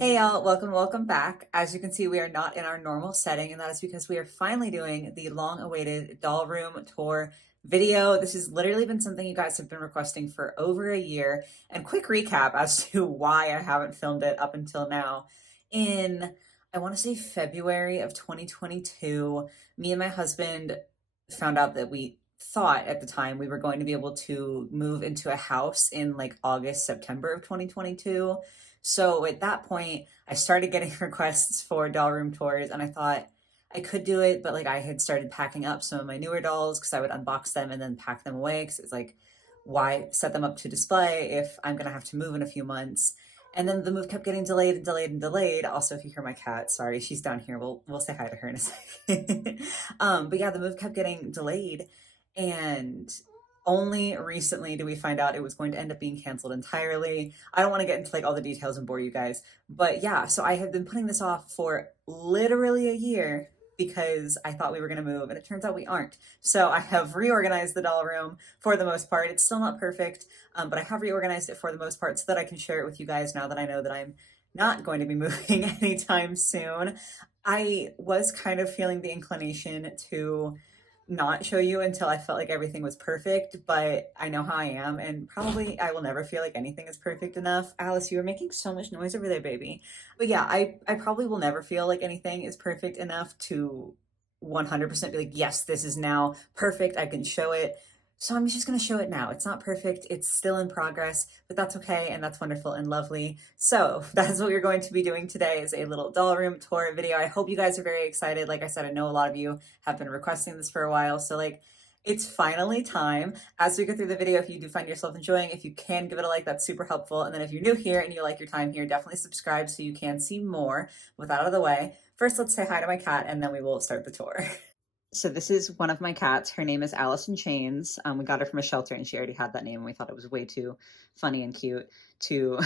Hey y'all, welcome back. As you can see, we are not in our normal setting, and that is because we are finally doing the long-awaited doll room tour video. This has literally been something you guys have been requesting for over a year. And quick recap as to why I haven't filmed it up until now. In, I want to say February of 2022, me and my husband found out that we thought at the time we were going to be able to move into a house in like August, September of 2022. So at that point, I started getting requests for doll room tours, and I thought I could do it, but like I had started packing up some of my newer dolls because I would unbox them and then pack them away because it's like, why set them up to display if I'm gonna have to move in a few months? And then the move kept getting delayed and delayed and delayed. Also, if you hear my cat, sorry, she's down here. We'll say hi to her in a second. But yeah, the move kept getting delayed, and only recently did we find out it was going to end up being canceled entirely. I don't want to get into like all the details and bore you guys, but yeah, so I have been putting this off for literally a year because I thought we were going to move, and it turns out we aren't. So I have reorganized the doll room for the most part. It's still not perfect, but I have reorganized it for the most part so that I can share it with you guys now that I know that I'm not going to be moving anytime soon. I was kind of feeling the inclination to not show you until I felt like everything was perfect, but I know how I am, and probably I will never feel like anything is perfect enough. Alice, you are making so much noise over there, baby. But yeah, I probably will never feel like anything is perfect enough to 100% be like, yes, this is now perfect. I can show it. So I'm just going to show it now. It's not perfect. It's still in progress, but that's okay. And that's wonderful and lovely. So that's what we're going to be doing today, is a little doll room tour video. I hope you guys are very excited. Like I said, I know a lot of you have been requesting this for a while. So like, it's finally time. As we go through the video, if you do find yourself enjoying, if you can give it a like, that's super helpful. And then if you're new here and you like your time here, definitely subscribe so you can see more. With that out of the way, first let's say hi to my cat and then we will start the tour. So this is one of my cats. Her name is Alice in Chains. We got her from a shelter and she already had that name, and we thought it was way too funny and cute to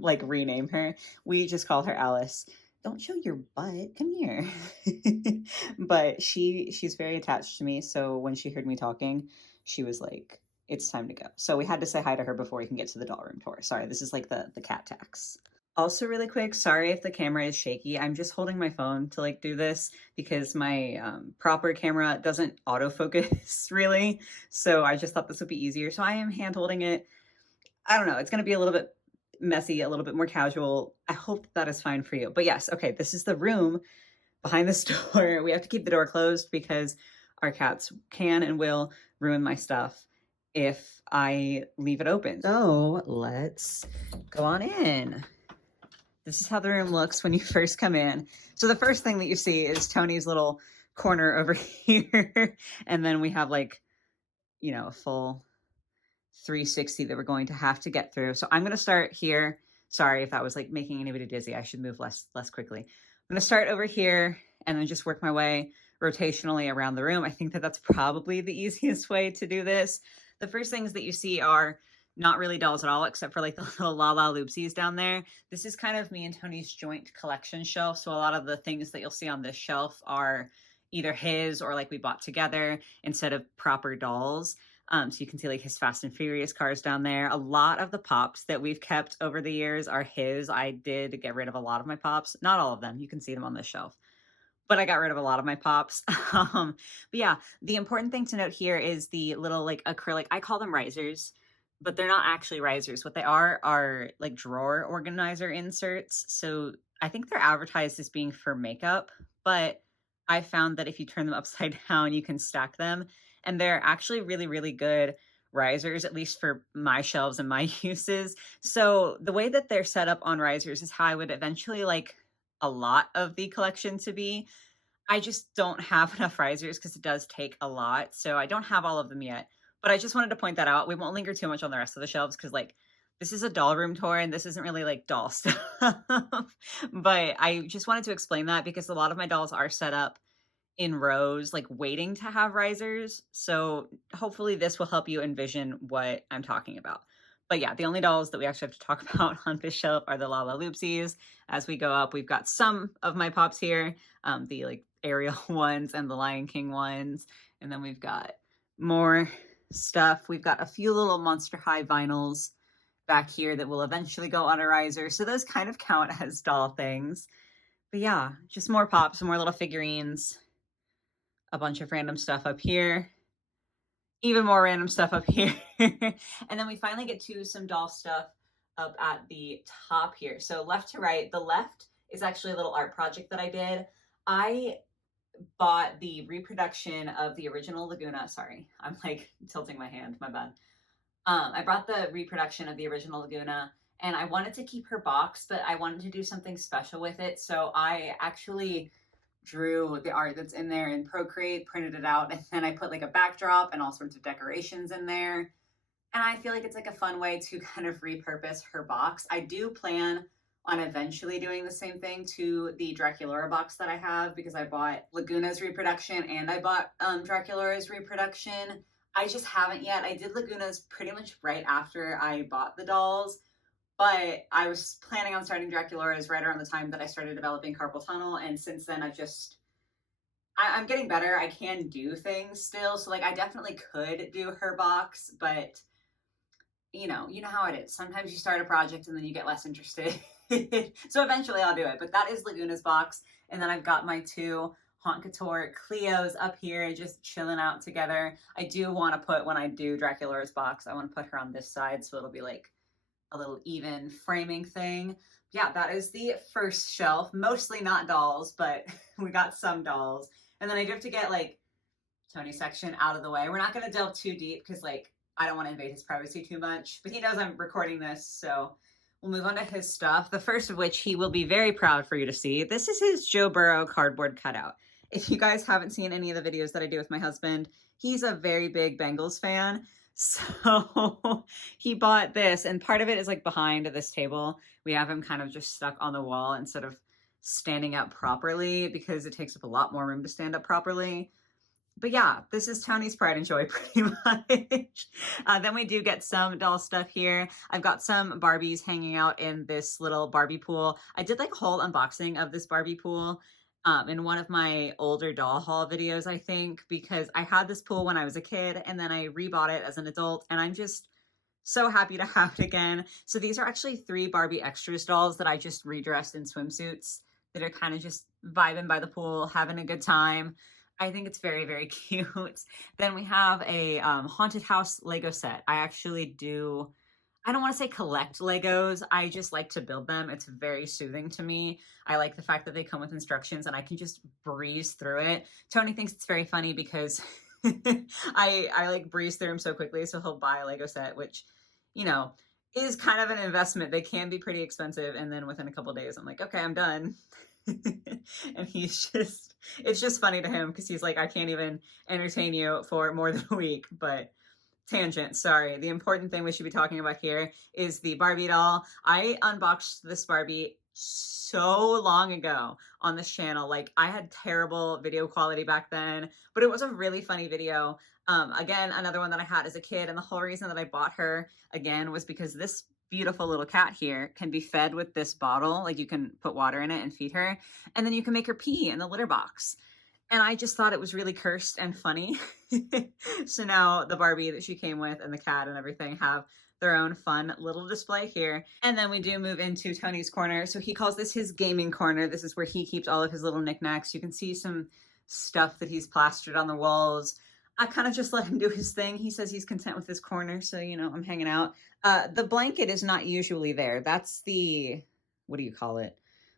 like rename her. We just call her Alice. Don't show your butt. Come here. But she's very attached to me. So when she heard me talking, she was like, it's time to go. So we had to say hi to her before we can get to the doll room tour. Sorry, this is like the cat tax. Also really quick, sorry if the camera is shaky. I'm just holding my phone to like do this because my proper camera doesn't autofocus really. So I just thought this would be easier. So I am hand holding it. I don't know, it's gonna be a little bit messy, a little bit more casual. I hope that is fine for you. But yes, okay, this is the room behind this door. We have to keep the door closed because our cats can and will ruin my stuff if I leave it open. So let's go on in. This is how the room looks when you first come in. So the first thing that you see is Tony's little corner over here. And then we have like, you know, a full 360 that we're going to have to get through. So I'm going to start here. Sorry if that was like making anybody dizzy. I should move less quickly. I'm going to start over here and then just work my way rotationally around the room. I think that that's probably the easiest way to do this. The first things that you see are not really dolls at all, except for like the little La La Loopsies down there. This is kind of me and Tony's joint collection shelf. So a lot of the things that you'll see on this shelf are either his or like we bought together instead of proper dolls. So you can see like his Fast and Furious cars down there. A lot of the pops that we've kept over the years are his. I did get rid of a lot of my pops, not all of them. You can see them on this shelf, but I got rid of a lot of my pops. But yeah, the important thing to note here is the little like acrylic, I call them risers, but they're not actually risers. What they are like drawer organizer inserts. So I think they're advertised as being for makeup, but I found that if you turn them upside down, you can stack them. And they're actually really, really good risers, at least for my shelves and my uses. So the way that they're set up on risers is how I would eventually like a lot of the collection to be. I just don't have enough risers because it does take a lot. So I don't have all of them yet. But I just wanted to point that out. We won't linger too much on the rest of the shelves because like this is a doll room tour and this isn't really like doll stuff. But I just wanted to explain that because a lot of my dolls are set up in rows, like waiting to have risers. So hopefully this will help you envision what I'm talking about. But yeah, the only dolls that we actually have to talk about on this shelf are the La La Loopsies. As we go up, we've got some of my pops here, the like Ariel ones and the Lion King ones. And then we've got more stuff. We've got a few little Monster High vinyls back here that will eventually go on a riser. So those kind of count as doll things. But yeah, just more pops, more little figurines, a bunch of random stuff up here, even more random stuff up here. And then we finally get to some doll stuff up at the top here. So left to right, the left is actually a little art project that I did. I bought the reproduction of the original Laguna. Sorry, I'm like tilting my hand, my bad. I brought the reproduction of the original Laguna and I wanted to keep her box, but I wanted to do something special with it. So I actually drew the art that's in there in Procreate, printed it out, and then I put like a backdrop and all sorts of decorations in there. And I feel like it's like a fun way to kind of repurpose her box. I do plan on eventually doing the same thing to the Draculaura box that I have, because I bought Laguna's reproduction and I bought Draculaura's reproduction. I just haven't yet. I did Laguna's pretty much right after I bought the dolls, but I was planning on starting Draculaura's right around the time that I started developing Carpal Tunnel, and since then I'm getting better. I can do things still, so like I definitely could do her box, but you know how it is. Sometimes you start a project and then you get less interested. So eventually I'll do it, but that is Laguna's box. And then I've got my two Haunt Couture Cleos up here just chilling out together. I do want to put, when I do Draculaura's box, I want to put her on this side so it'll be like a little even framing thing. Yeah, that is the first shelf. Mostly not dolls, but we got some dolls. And then I do have to get like Tony's section out of the way. We're not going to delve too deep because like I don't want to invade his privacy too much, but he knows I'm recording this, so we'll move on to his stuff. The first of which he will be very proud for you to see. This is his Joe Burrow cardboard cutout. If you guys haven't seen any of the videos that I do with my husband, he's a very big Bengals fan. So he bought this, and part of it is like behind this table. We have him kind of just stuck on the wall instead of standing up properly because it takes up a lot more room to stand up properly. But yeah, this is Tony's pride and joy pretty much. Then we do get some doll stuff here. I've got some Barbies hanging out in this little Barbie pool. I did like a whole unboxing of this Barbie pool in one of my older doll haul videos, I think, because I had this pool when I was a kid and then I rebought it as an adult, and I'm just so happy to have it again. So these are actually 3 Barbie Extras dolls that I just redressed in swimsuits that are kind of just vibing by the pool, having a good time. I think it's very, very cute. Then we have a haunted house Lego set. I actually do, I don't want to say collect Legos. I just like to build them. It's very soothing to me. I like the fact that they come with instructions and I can just breeze through it. Tony thinks it's very funny because I like breeze through them so quickly. So he'll buy a Lego set, which, you know, is kind of an investment. They can be pretty expensive. And then within a couple of days, I'm like, okay, I'm done. And it's just funny to him because he's like, I can't even entertain you for more than a week. But tangent, sorry. The important thing we should be talking about here is the Barbie doll. I unboxed this Barbie so long ago on this channel. Like, I had terrible video quality back then, but it was a really funny video. Again, another one that I had as a kid, and the whole reason that I bought her again was because this beautiful little cat here can be fed with this bottle. Like, you can put water in it and feed her, and then you can make her pee in the litter box. And I just thought it was really cursed and funny. So now the Barbie that she came with and the cat and everything have their own fun little display here. And then we do move into Tony's corner. So he calls this his gaming corner. This is where he keeps all of his little knickknacks. You can see some stuff that he's plastered on the walls. I kind of just let him do his thing. He says he's content with his corner, so, you know, I'm hanging out. The blanket is not usually there. That's the, what do you call it?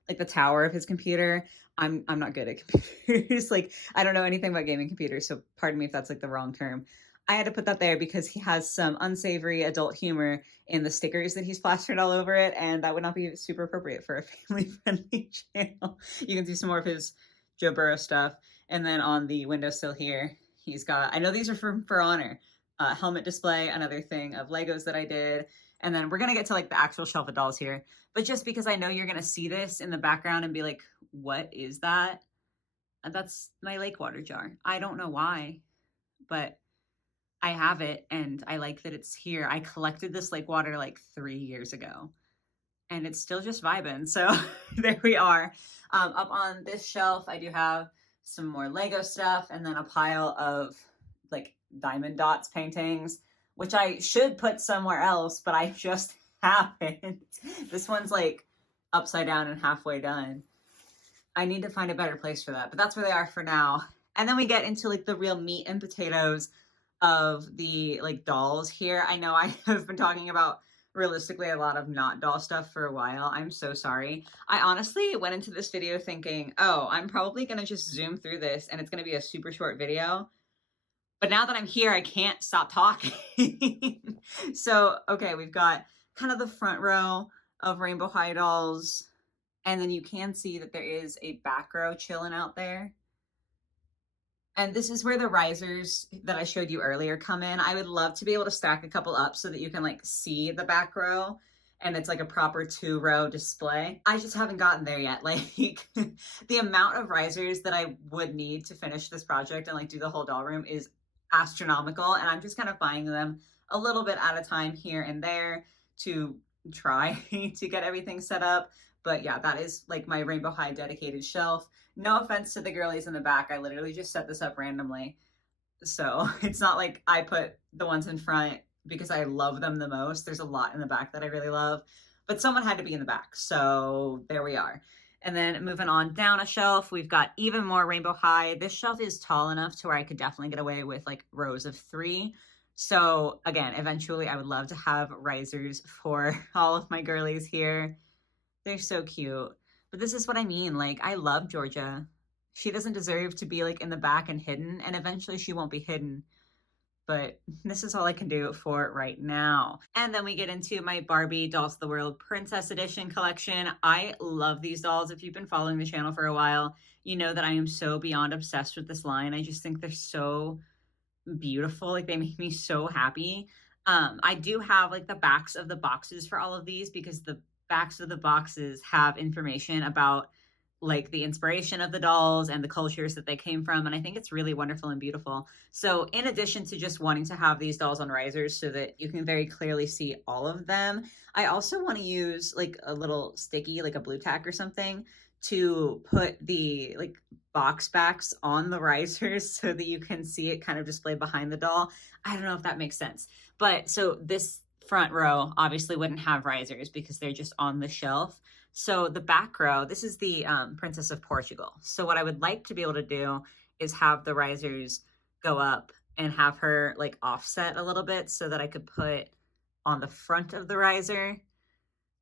Like the tower of his computer. I'm not good at computers. Like, I don't know anything about gaming computers, so pardon me if that's like the wrong term. I had to put that there because he has some unsavory adult humor in the stickers that he's plastered all over it, and that would not be super appropriate for a family-friendly channel. You can see some more of his Joe Burrow stuff. And then on the windowsill here, he's got, I know these are for honor, helmet display, another thing of Legos that I did. And then we're going to get to like the actual shelf of dolls here. But just because I know you're going to see this in the background and be like, what is that? That's my lake water jar. I don't know why, but I have it and I like that it's here. I collected this lake water like 3 years ago and it's still just vibing. So there we are. Up on this shelf, I do have some more Lego stuff and then a pile of like diamond dots paintings, which I should put somewhere else, but I just happened. This one's like upside down and halfway done. I need to find a better place for that, but that's where they are for now. And then we get into like the real meat and potatoes of the like dolls here. I know I have been talking about realistically a lot of not doll stuff for a while. I'm so sorry. I honestly went into this video thinking, oh, I'm probably gonna just zoom through this and it's gonna be a super short video. But now that I'm here, I can't stop talking. So, okay, we've got kind of the front row of Rainbow High dolls. And then you can see that there is a back row chilling out there. And this is where the risers that I showed you earlier come in. I would love to be able to stack a couple up so that you can like see the back row and it's like a proper 2-row display. I just haven't gotten there yet. Like the amount of risers that I would need to finish this project and like do the whole doll room is astronomical. And I'm just kind of buying them a little bit at a time here and there to try to get everything set up. But yeah, that is like my Rainbow High dedicated shelf. No offense to the girlies in the back. I literally just set this up randomly. So it's not like I put the ones in front because I love them the most. There's a lot in the back that I really love, but someone had to be in the back. So there we are. And then moving on down a shelf, we've got even more Rainbow High. This shelf is tall enough to where I could definitely get away with like rows of 3. So again, eventually I would love to have risers for all of my girlies here. They're so cute. But this is what I mean. Like, I love Georgia. She doesn't deserve to be like in the back and hidden, and eventually she won't be hidden. But this is all I can do for right now. And then we get into my Barbie Dolls of the World Princess Edition collection. I love these dolls. If you've been following the channel for a while, you know that I am so beyond obsessed with this line. I just think they're so beautiful. Like, they make me so happy. I do have like the backs of the boxes for all of these because the backs of the boxes have information about like the inspiration of the dolls and the cultures that they came from. And I think it's really wonderful and beautiful. So in addition to just wanting to have these dolls on risers so that you can very clearly see all of them, I also want to use like a little sticky, like a blue tack or something, to put the like box backs on the risers so that you can see it kind of displayed behind the doll. I don't know if that makes sense. But so this front row obviously wouldn't have risers because they're just on the shelf. So the back row, this is the Princess of Portugal. So what I would like to be able to do is have the risers go up and have her like offset a little bit so that I could put on the front of the riser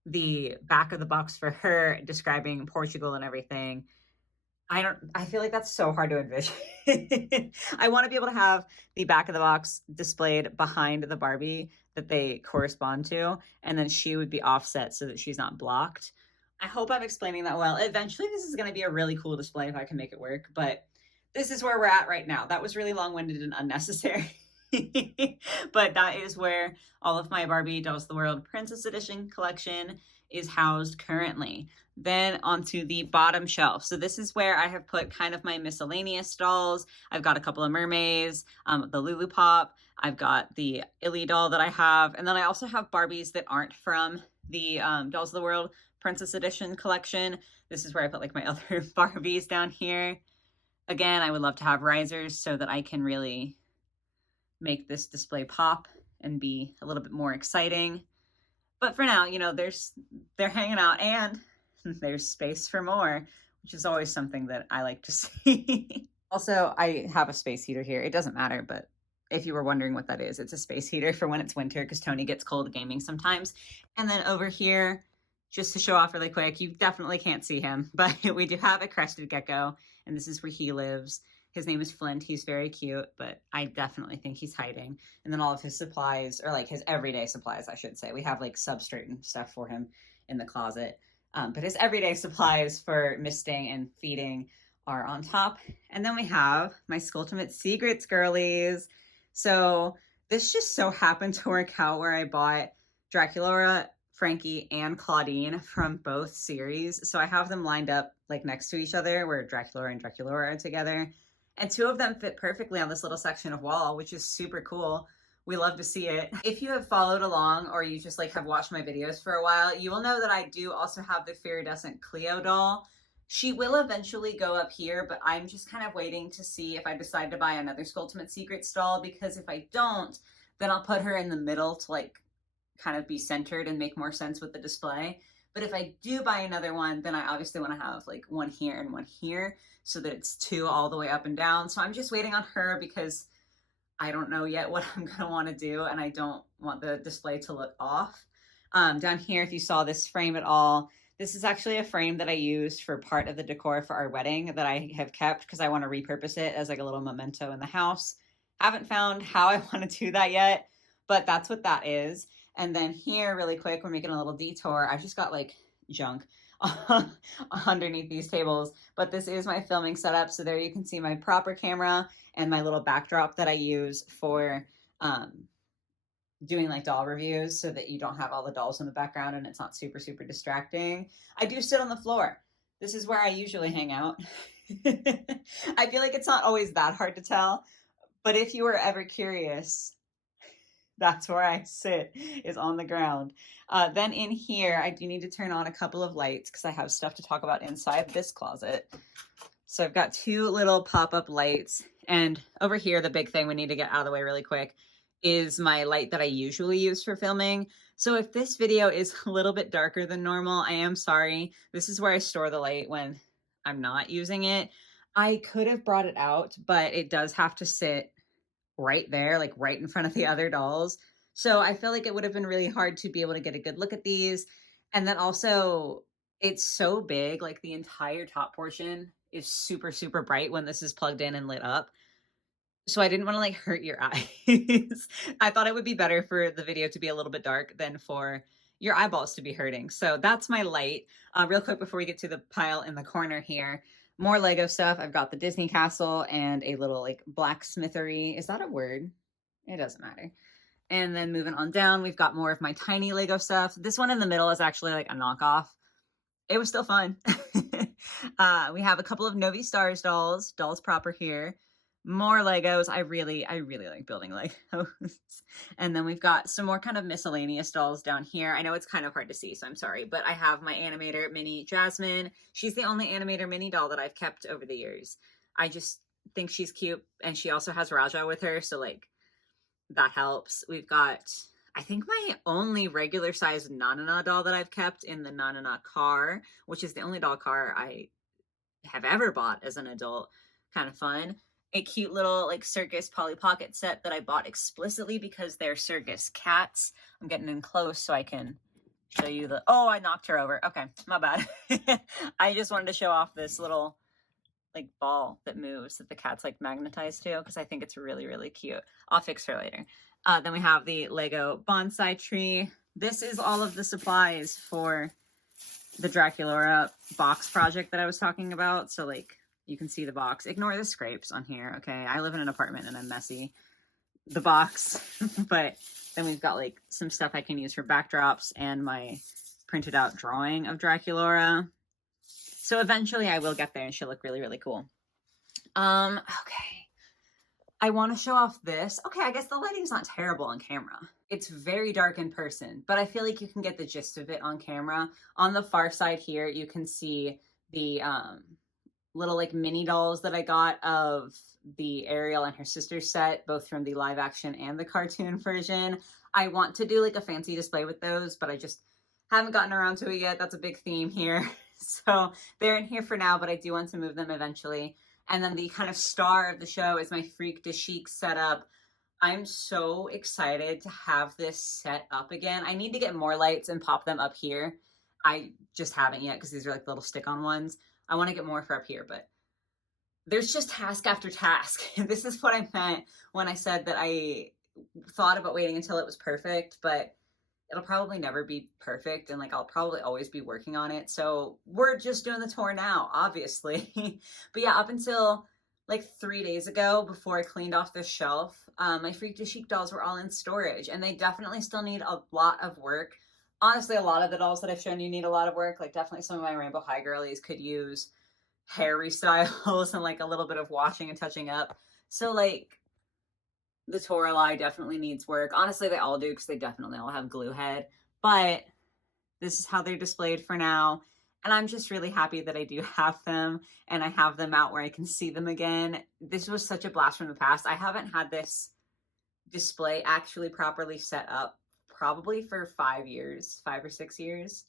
the back of the box for her describing Portugal and everything. I feel like that's so hard to envision. I want to be able to have the back of the box displayed behind the Barbie that they correspond to, and then she would be offset so that she's not blocked. I hope I'm explaining that well. Eventually, this is going to be a really cool display if I can make it work, but this is where we're at right now. That was really long-winded and unnecessary. But that is where all of my Barbie Dolls of the World Princess Edition collection is housed currently. Then onto the bottom shelf. So this is where I have put kind of my miscellaneous dolls. I've got a couple of mermaids, the Lulu Pop. I've got the Illy doll that I have. And then I also have Barbies that aren't from the Dolls of the World Princess Edition collection. This is where I put like my other Barbies down here. Again, I would love to have risers so that I can really make this display pop and be a little bit more exciting. But for now, you know, they're hanging out and there's space for more, which is always something that I like to see. Also, I have a space heater here. It doesn't matter, but if you were wondering what that is, it's a space heater for when it's winter because Tony gets cold gaming sometimes. And then over here, just to show off really quick, you definitely can't see him, but we do have a crested gecko, and this is where he lives. His name is Flint. He's very cute, but I definitely think he's hiding. And then all of his supplies, or like his everyday supplies, I should say. We have like substrate and stuff for him in the closet. But his everyday supplies for misting and feeding are on top. And then we have my Skulltimate Secrets girlies. So this just so happened to work out where I bought Draculaura, Frankie, and Claudine from both series. So I have them lined up like next to each other where Draculaura and Draculaura are together. And 2 of them fit perfectly on this little section of wall, which is super cool. We love to see it. If you have followed along or you just like have watched my videos for a while, you will know that I do also have the Iridescent Cleo doll. She will eventually go up here, but I'm just kind of waiting to see if I decide to buy another Skulltimate Secrets doll, because if I don't, then I'll put her in the middle to like kind of be centered and make more sense with the display. But if I do buy another one, then I obviously want to have like one here and one here so that it's two all the way up and down. So I'm just waiting on her because I don't know yet what I'm going to want to do, and I don't want the display to look off. Down here, if you saw this frame at all, this is actually a frame that I used for part of the decor for our wedding that I have kept because I want to repurpose it as like a little memento in the house. Haven't found how I want to do that yet, but that's what that is. And then here, really quick, we're making a little detour. I just got like junk underneath these tables, but this is my filming setup. So there you can see my proper camera and my little backdrop that I use for doing like doll reviews so that you don't have all the dolls in the background and it's not super, super distracting. I do sit on the floor. This is where I usually hang out. I feel like it's not always that hard to tell, but if you were ever curious, that's where I sit, is on the ground. Then in here, I do need to turn on a couple of lights because I have stuff to talk about inside this closet. So I've got two little pop-up lights. And over here, the big thing we need to get out of the way really quick is my light that I usually use for filming. So if this video is a little bit darker than normal, I am sorry. This is where I store the light when I'm not using it. I could have brought it out, but it does have to sit right there, like right in front of the other dolls. So I feel like it would have been really hard to be able to get a good look at these. And then also, it's so big, like the entire top portion is super, super bright when this is plugged in and lit up. So I didn't want to like hurt your eyes. I thought it would be better for the video to be a little bit dark than for your eyeballs to be hurting. So that's my light. Real quick before we get to the pile in the corner here, more Lego stuff. I've got the Disney castle and a little like blacksmithery. Is that a word? It doesn't matter. And then moving on down, we've got more of my tiny Lego stuff. This one in the middle is actually like a knockoff. It was still fun. We have a couple of Novi Stars dolls proper here. More Legos. I really like building Legos. And then we've got some more kind of miscellaneous dolls down here. I know it's kind of hard to see, so I'm sorry, but I have my animator mini Jasmine. She's the only animator mini doll that I've kept over the years. I just think she's cute, and she also has Raja with her, so like that helps. We've got, I think, my only regular size Nanana doll that I've kept in the Nanana car, which is the only doll car I have ever bought as an adult. Kind of fun. A cute little like circus Polly Pocket set that I bought explicitly because they're circus cats. I'm getting in close so I can show you the, oh, I knocked her over. Okay, my bad. I just wanted to show off this little like ball that moves that the cat's like magnetized to because I think it's really, really cute. I'll fix her later. Then we have the Lego bonsai tree. This is all of the supplies for the Draculaura box project that I was talking about. So like, you can see the box. Ignore the scrapes on here, okay? I live in an apartment and I'm messy. The box. But then we've got like some stuff I can use for backdrops and my printed out drawing of Draculaura. So eventually I will get there and she'll look really, really cool. Okay. I want to show off this. Okay, I guess the lighting's not terrible on camera. It's very dark in person, but I feel like you can get the gist of it on camera. On the far side here, you can see the little like mini dolls that I got of the Ariel and her sister set, both from the live action and the cartoon version. I want to do like a fancy display with those, but I just haven't gotten around to it yet. That's a big theme here. So they're in here for now, but I do want to move them eventually. And then the kind of star of the show is my Freak de Chic setup. I'm so excited to have this set up again. I need to get more lights and pop them up here. I just haven't yet because these are like little stick-on ones. I want to get more for up here, but there's just task after task. This is what I meant when I said that I thought about waiting until it was perfect, but it'll probably never be perfect. And like, I'll probably always be working on it. So we're just doing the tour now, obviously. But yeah, up until like 3 days ago, before I cleaned off this shelf, my Freak de Chic dolls were all in storage and they definitely still need a lot of work. Honestly, a lot of the dolls that I've shown you need a lot of work. Like definitely some of my Rainbow High girlies could use hair restyles and like a little bit of washing and touching up. So like the Toralei definitely needs work. Honestly, they all do because they definitely all have glue head. But this is how they're displayed for now. And I'm just really happy that I do have them and I have them out where I can see them again. This was such a blast from the past. I haven't had this display actually properly set up probably for 5 years, 5 or 6 years.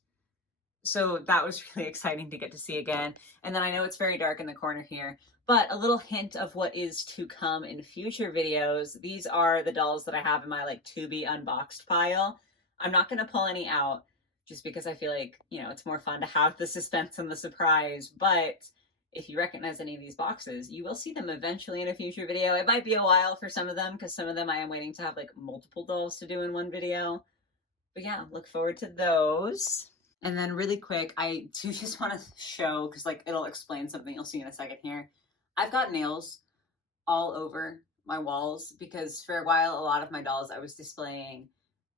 So that was really exciting to get to see again. And then I know it's very dark in the corner here, but a little hint of what is to come in future videos. These are the dolls that I have in my like to be unboxed pile. I'm not going to pull any out just because I feel like, you know, it's more fun to have the suspense and the surprise. But if you recognize any of these boxes, you will see them eventually in a future video. It might be a while for some of them because some of them I am waiting to have like multiple dolls to do in one video. But yeah, look forward to those. And then really quick, I do just want to show, because like it'll explain something you'll see in a second here. I've got nails all over my walls because for a while, a lot of my dolls I was displaying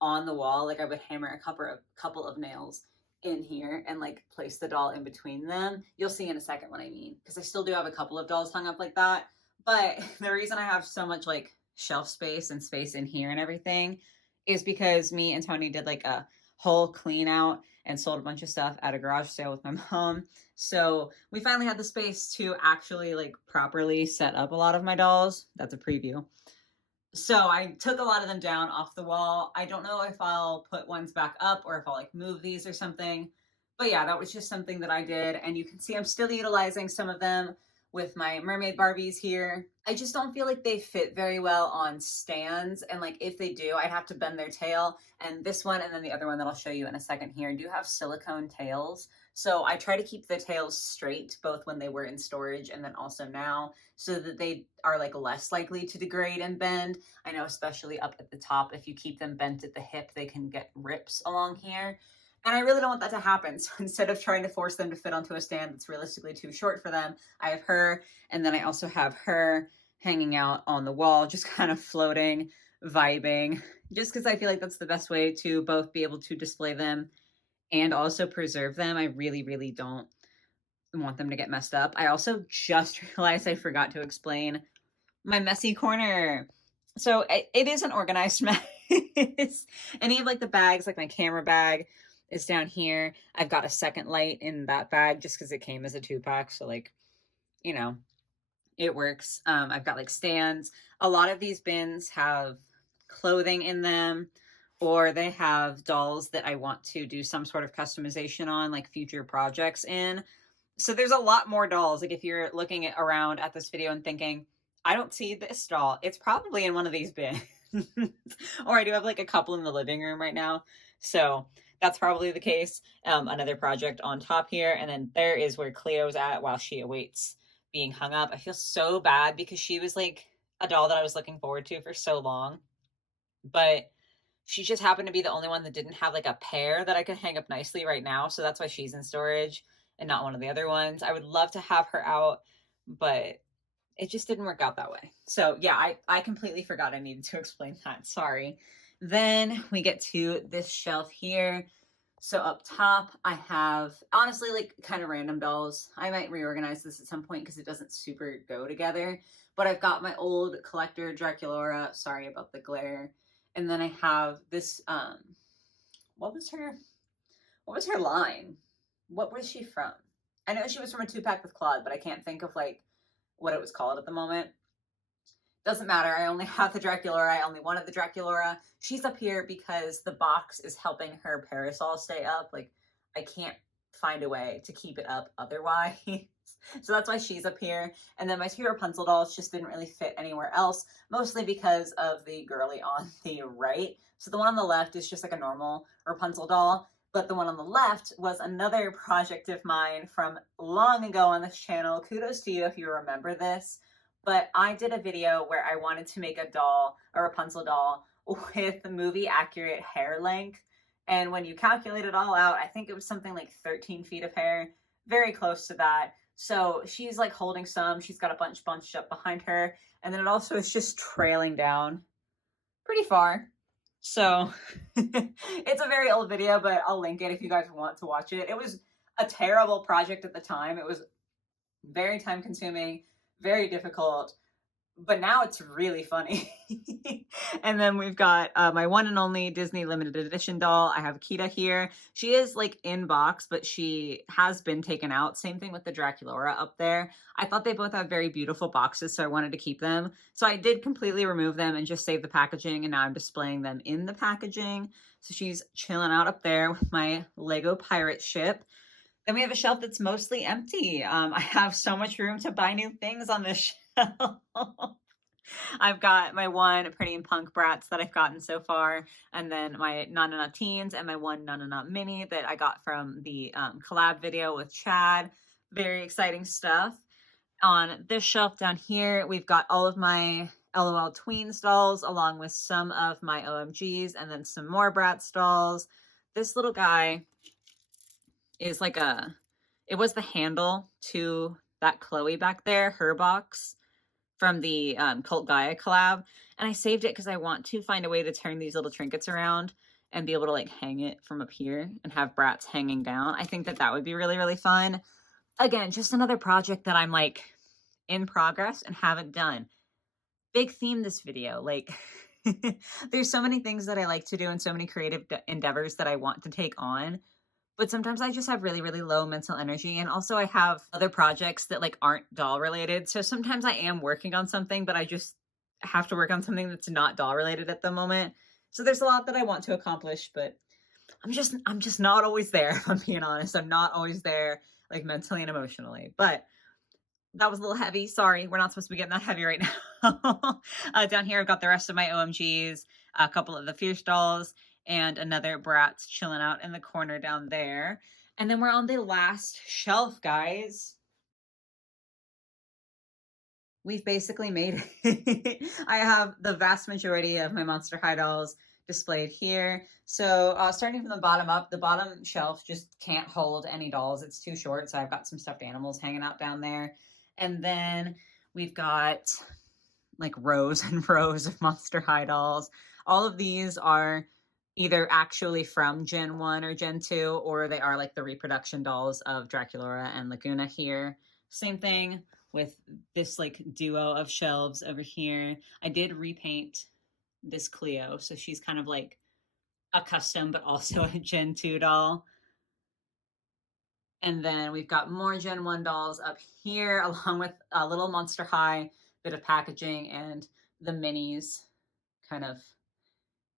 on the wall. Like I would hammer a couple of nails in here and like place the doll in between them. You'll see in a second what I mean, because I still do have a couple of dolls hung up like that. But the reason I have so much like shelf space and space in here and everything is because me and Tony did like a whole clean out and sold a bunch of stuff at a garage sale with my mom. So we finally had the space to actually like properly set up a lot of my dolls. That's a preview. So I took a lot of them down off the wall. I don't know if I'll put ones back up or if I'll like move these or something. But yeah, that was just something that I did. And you can see I'm still utilizing some of them with my mermaid Barbies here. I just don't feel like they fit very well on stands. And like if they do, I'd have to bend their tail. And this one and then the other one that I'll show you in a second here do have silicone tails. So I try to keep the tails straight, both when they were in storage and then also now, so that they are like less likely to degrade and bend. I know especially up at the top, if you keep them bent at the hip, they can get rips along here. And I really don't want that to happen. So instead of trying to force them to fit onto a stand that's realistically too short for them, I have her, and then I also have her hanging out on the wall, just kind of floating, vibing, just because I feel like that's the best way to both be able to display them and also preserve them. I really, really don't want them to get messed up. I also just realized I forgot to explain my messy corner. So it is an organized mess. Any of like the bags, like my camera bag is down here. I've got a second light in that bag just because it came as a 2-pack. So like, you know, it works. I've got like stands. A lot of these bins have clothing in them, or they have dolls that I want to do some sort of customization on, like future projects in. So there's a lot more dolls. Like if you're looking around at this video and thinking, I don't see this doll, it's probably in one of these bins. Or I do have like a couple in the living room right now. So that's probably the case. Another project on top here. And then there is where Cleo's at while she awaits being hung up. I feel so bad because she was like a doll that I was looking forward to for so long. But she just happened to be the only one that didn't have like a pair that I could hang up nicely right now. So that's why she's in storage and not one of the other ones. I would love to have her out, but it just didn't work out that way. So yeah, I completely forgot I needed to explain that. Sorry. Then we get to this shelf here. So up top, I have honestly like kind of random dolls. I might reorganize this at some point because it doesn't super go together. But I've got my old collector Draculaura. Sorry about the glare. And then I have this, what was her line? What was she from? I know she was from a 2-pack with Claude, but I can't think of like what it was called at the moment. Doesn't matter. I only have the Draculaura. I only wanted the Draculaura. She's up here because the box is helping her parasol stay up. Like I can't find a way to keep it up otherwise. So that's why she's up here. And then my 2 Rapunzel dolls just didn't really fit anywhere else, mostly because of the girly on the right. So the one on the left is just like a normal Rapunzel doll. But the one on the left was another project of mine from long ago on this channel. Kudos to you if you remember this. But I did a video where I wanted to make a doll, a Rapunzel doll, with movie accurate hair length. And when you calculate it all out, I think it was something like 13 feet of hair, very close to that. So she's like holding some, she's got a bunch bunched up behind her. And then it also is just trailing down pretty far. So it's a very old video, but I'll link it if you guys want to watch it. It was a terrible project at the time. It was very time consuming, very difficult, but now it's really funny. And then we've got my one and only Disney limited edition doll. I have Kita here. She is like in box, but she has been taken out. Same thing with the Draculaura up there. I thought they both have very beautiful boxes, so I wanted to keep them. So I did completely remove them and just save the packaging, and now I'm displaying them in the packaging. So she's chilling out up there with my Lego pirate ship. Then we have a shelf that's mostly empty. I have so much room to buy new things on this shelf. I've got my one Pretty and Punk Bratz that I've gotten so far, and then my Nana Teens and my one Nana Mini that I got from the collab video with Chad. Very exciting stuff. On this shelf down here, we've got all of my LOL Tweens dolls, along with some of my OMGs, and then some more Bratz dolls. This little guy is like it was the handle to that Chloe back there, her box from the Cult Gaia collab. And I saved it because I want to find a way to turn these little trinkets around and be able to like hang it from up here and have Bratz hanging down. I think that that would be really, really fun. Again, just another project that I'm like in progress and haven't done. Big theme this video, like there's so many things that I like to do and so many creative endeavors that I want to take on. But sometimes I just have really, really low mental energy. And also I have other projects that like aren't doll related. So sometimes I am working on something, but I just have to work on something that's not doll related at the moment. So there's a lot that I want to accomplish, but I'm just not always there, if I'm being honest. I'm not always there like mentally and emotionally. But that was a little heavy. Sorry, we're not supposed to be getting that heavy right now. Down here, I've got the rest of my OMGs, a couple of the Fierce dolls, and another Bratz chilling out in the corner down there. And then we're on the last shelf, guys. We've basically made it. I have the vast majority of my Monster High dolls displayed here. So starting from the bottom up, the bottom shelf just can't hold any dolls. It's too short. So I've got some stuffed animals hanging out down there. And then we've got like rows and rows of Monster High dolls. All of these are either actually from Gen 1 or Gen 2, or they are like the reproduction dolls of Draculaura and Laguna here. Same thing with this like duo of shelves over here. I did repaint this Cleo, so she's kind of like a custom, but also a Gen 2 doll. And then we've got more Gen 1 dolls up here, along with a little Monster High bit of packaging and the minis kind of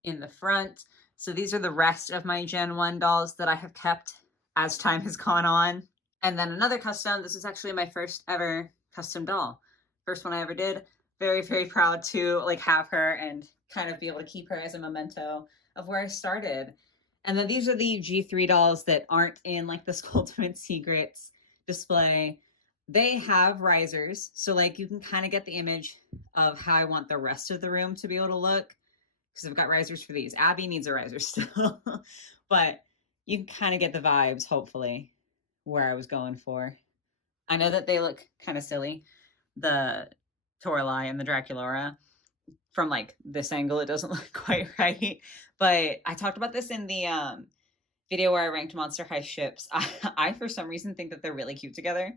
in the front. So these are the rest of my Gen 1 dolls that I have kept as time has gone on. And then another custom. This is actually my first ever custom doll. First one I ever did. Very, very proud to like have her and kind of be able to keep her as a memento of where I started. And then these are the G3 dolls that aren't in like the Ultimate Secrets display. They have risers, so like you can kind of get the image of how I want the rest of the room to be able to look, because I've got risers for these. Abby needs a riser still, but you can kind of get the vibes, hopefully, where I was going for. I know that they look kind of silly, the Toralei and the Draculaura. From like this angle, it doesn't look quite right. But I talked about this in the video where I ranked Monster High ships. I for some reason think that they're really cute together.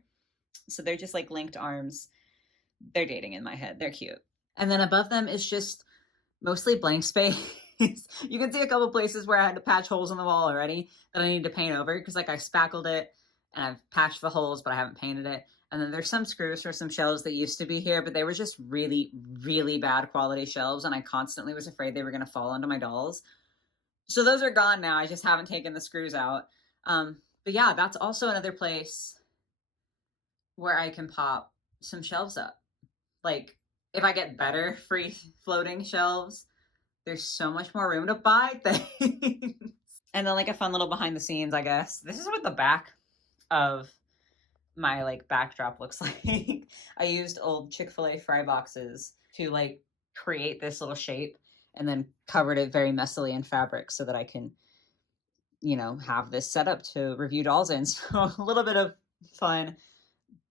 So they're just like linked arms. They're dating in my head. They're cute. And then above them is just mostly blank space. You can see a couple places where I had to patch holes in the wall already that I need to paint over, because like I spackled it and I've patched the holes, but I haven't painted it. And then there's some screws for some shelves that used to be here, but they were just really, really bad quality shelves, and I constantly was afraid they were going to fall onto my dolls. So those are gone now. I just haven't taken the screws out. But yeah, that's also another place where I can pop some shelves up. Like, if I get better free floating shelves, there's so much more room to buy things. And then like a fun little behind the scenes, I guess. This is what the back of my like backdrop looks like. I used old Chick-fil-A fry boxes to like create this little shape, and then covered it very messily in fabric so that I can, you know, have this set up to review dolls in. So a little bit of fun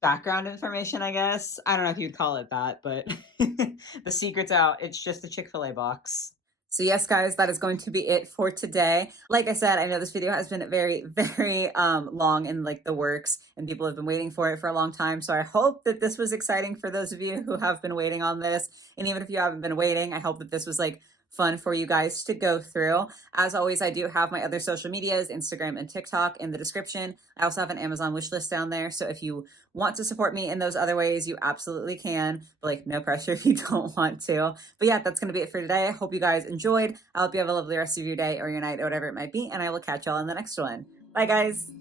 background information, I guess. I don't know if you'd call it that, but the secret's out. It's just the Chick-fil-A box. So yes, guys, that is going to be it for today. Like I said, I know this video has been very, very long in like the works and people have been waiting for it for a long time. So I hope that this was exciting for those of you who have been waiting on this. And even if you haven't been waiting, I hope that this was like fun for you guys to go through. As always, I do have my other social medias, Instagram and TikTok, in the description. I also have an Amazon wish list down there. So if you want to support me in those other ways, you absolutely can, but like no pressure if you don't want to. But yeah, that's going to be it for today. I hope you guys enjoyed. I hope you have a lovely rest of your day or your night or whatever it might be. And I will catch y'all in the next one. Bye, guys.